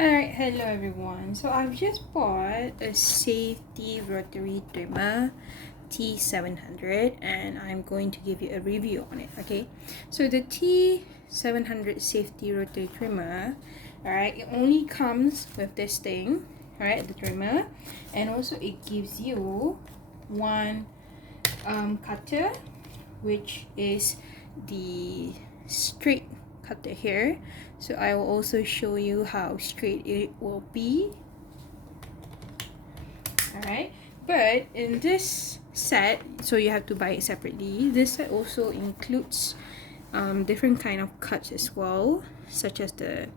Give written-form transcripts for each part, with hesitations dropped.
Alright, hello everyone. So I've just bought a safety rotary trimmer T-700 and I'm going to give you a review on it, okay? So the T-700 safety rotary trimmer, alright, it only comes with this thing, alright, the trimmer, and also it gives you one cutter, which is the straight cutter here. So I will also show you how straight it will be. Alright, but in this set, so you have to buy it separately, this set also includes different kind of cuts as well, such as the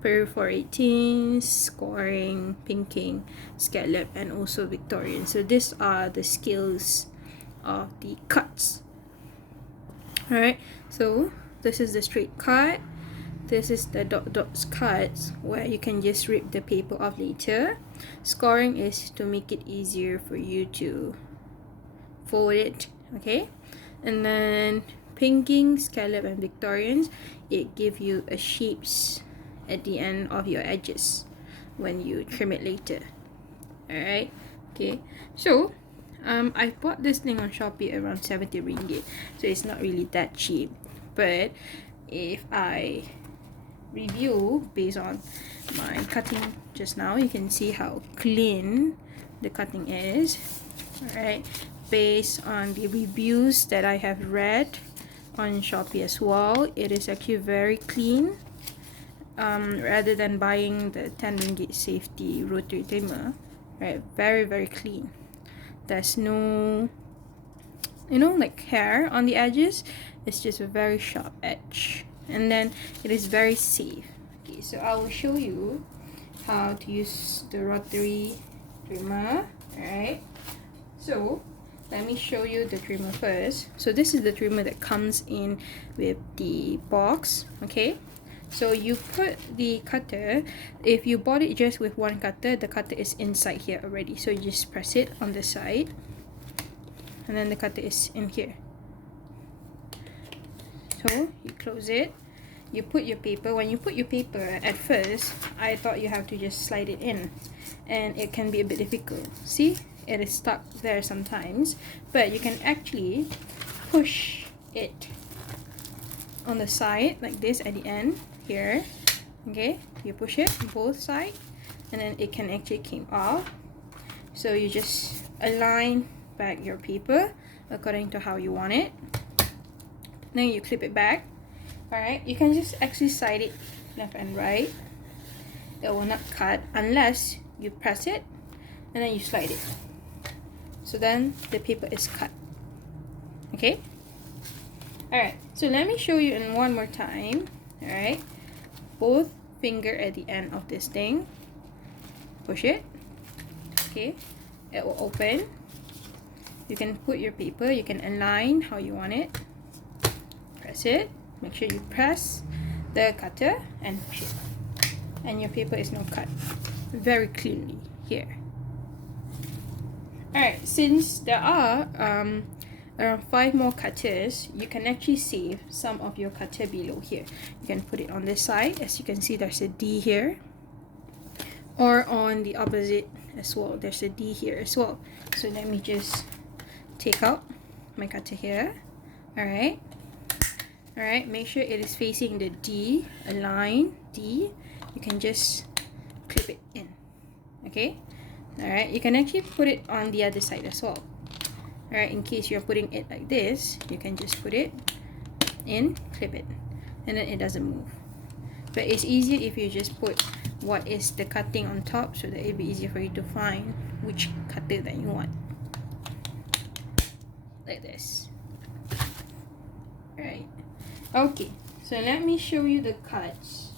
perforating, scoring, pinking, scallop, and also Victorian. So these are the scales of the cuts. Alright, so this is the straight cut. This is the dots cuts where you can just rip the paper off later. Scoring is to make it easier for you to fold it, okay? And then pinking, scallop, and Victorians, it give you a shapes at the end of your edges when you trim it later. Alright, okay. So I bought this thing on Shopee around 70 ringgit, so it's not really that cheap. But if I review based on my cutting just now, you can see how clean the cutting is. Alright, based on the reviews that I have read on Shopee as well, it is actually very clean. Rather than buying the 10 ringgit safety rotary trimmer, right, very clean. There's no, like hair on the edges. It's just a very sharp edge, and then it is very safe. Okay, so I will show you how to use the rotary trimmer. Alright, so let me show you the trimmer first. So this is the trimmer that comes in with the box, okay? So you put the cutter, if you bought it just with one cutter, the cutter is inside here already. So you just press it on the side, and then the cutter is in here. So you close it, you put your paper. When you put your paper, at first I thought you have to just slide it in, and it can be a bit difficult. See, it is stuck there sometimes, but you can actually push it on the side like this at the end here. Okay, you push it both sides, and then it can actually come off. So you just align back your paper according to how you want it. Then you clip it back. Alright, you can just actually side it left and right. It will not cut unless you press it and then you slide it. So then the paper is cut. Okay? Alright, so let me show you in one more time. Alright, both finger at the end of this thing. Push it. Okay, it will open. You can put your paper, you can align how you want it. Press it. Make sure you press the cutter and push it, and your paper is now cut very cleanly here. Alright, since there are around 5 more cutters, you can actually save some of your cutter below here. You can put it on this side. As you can see, there's a D here, or on the opposite as well, there's a D here as well. So let me just take out my cutter here. Alright, make sure it is facing the D, align D. You can just clip it in. Okay, alright, you can actually put it on the other side as well. Alright, in case you're putting it like this, you can just put it in, clip it, and then it doesn't move. But it's easier if you just put what is the cutting on top, so that it'll be easier for you to find which cutter that you want. Like this. Alright. Okay, so let me show you the cuts.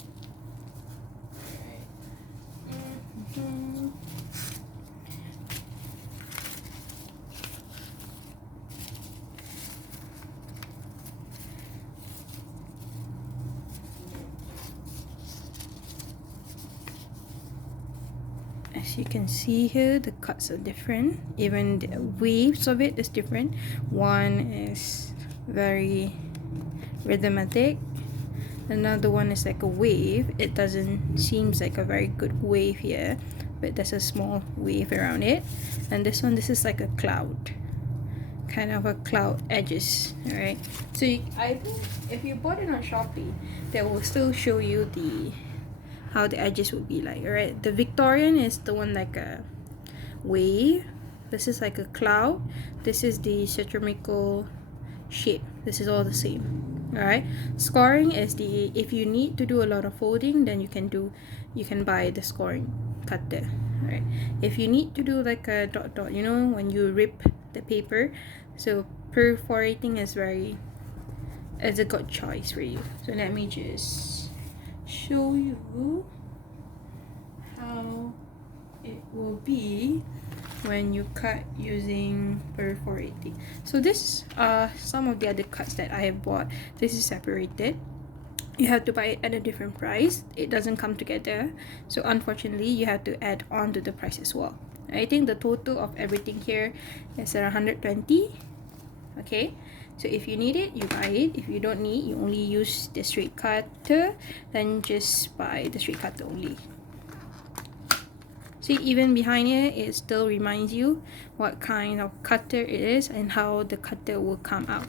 As you can see here, the cuts are different. Even the waves of it is different. One is very rhythmic, Another one is like a wave. It doesn't seems like a very good wave here, but there's a small wave around it. And this one, this is like a cloud, kind of a cloud edges. All right, so I think if you bought it on Shopee, they will still show you the how the edges would be like. All right, the Victorian is the one like a wave. This is like a cloud. This is the symmetrical shape. This is all the same. All right, scoring is the, if you need to do a lot of folding, then you can buy the scoring cutter. All right, if you need to do like a dot dot, you know, when you rip the paper, so perforating is a good choice for you. So let me just show you how it will be when you cut using perforating. So this some of the other cuts that I have bought. This is separated. You have to buy it at a different price. It doesn't come together, so unfortunately you have to add on to the price as well. I think the total of everything here is around 120. Okay, so if you need it, you buy it. If you don't need, you only use the straight cutter, then just buy the straight cutter only. See, even behind here, it still reminds you what kind of cutter it is and how the cutter will come out.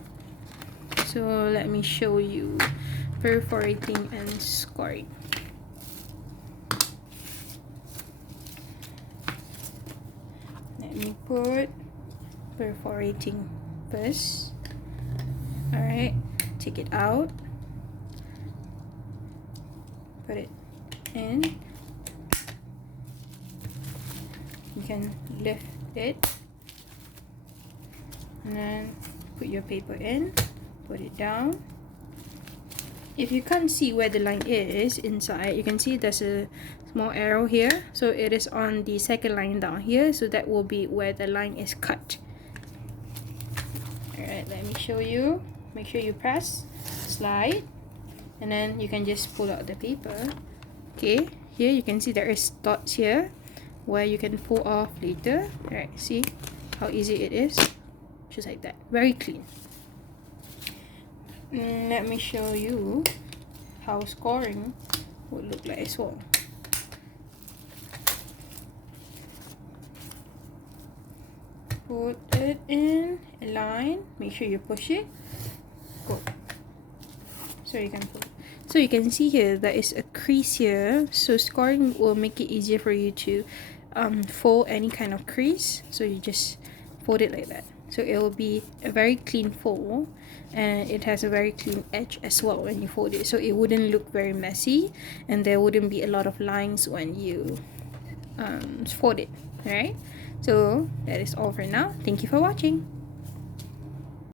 So let me show you perforating and scoring. Let me put perforating first. Alright, take it out, put it in. You can lift it and then put your paper in, put it down. If you can't see where the line is inside, you can see there's a small arrow here, so it is on the second line down here, so that will be where the line is cut. Alright, let me show you. Make sure you press, slide, and then you can just pull out the paper. Okay, here you can see there is dots here where you can pull off later. Alright, see how easy it is? Just like that, very clean. Let me show you how scoring would look like as well. Put it in a line, make sure you push it, go. So you can pull it. So you can see here there is a crease here, so scoring will make it easier for you to fold any kind of crease. So you just fold it like that, so it will be a very clean fold, and it has a very clean edge as well when you fold it, so it wouldn't look very messy and there wouldn't be a lot of lines when you fold it. Alright, so that is all for now. Thank you for watching.